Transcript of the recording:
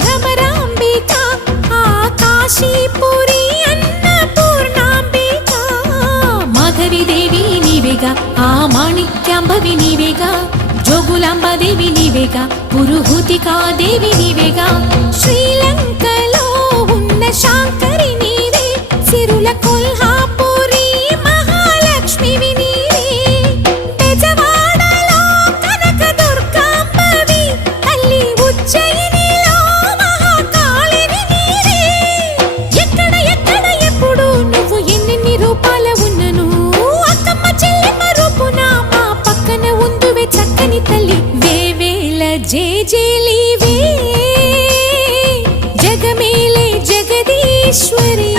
భ్రమరాంబిక కాశీపురి అన్నపూర్ణాంబిక మాధవి దేవి నీవేగా ఆ మాణిక్యాంబవి నీవేగా జోగులాంబ దేవి నీవేగా పురుహూతికా దేవి నీవేగా శ్రీలంకలో ఉన్న శాంకరి నీవే సిరుల కొల్హాపురి మహాలక్ష్మివి నీవే బెజవాడలో కనక దుర్గాంబవి తల్లి ఉజ్జయినిలో మహాకాళివి నీవే ఎక్కడ ఎక్కడ ఎప్పుడు నువ్వు ఎన్నెన్ని రూపాల ఉన్నను అక్కమ్మ చెల్లెమ్మ రూపున మా పక్కన ఉందువే చక్కని తల్లి వేవేల జేజేలివే జగమేలే జగదీశ్వరి।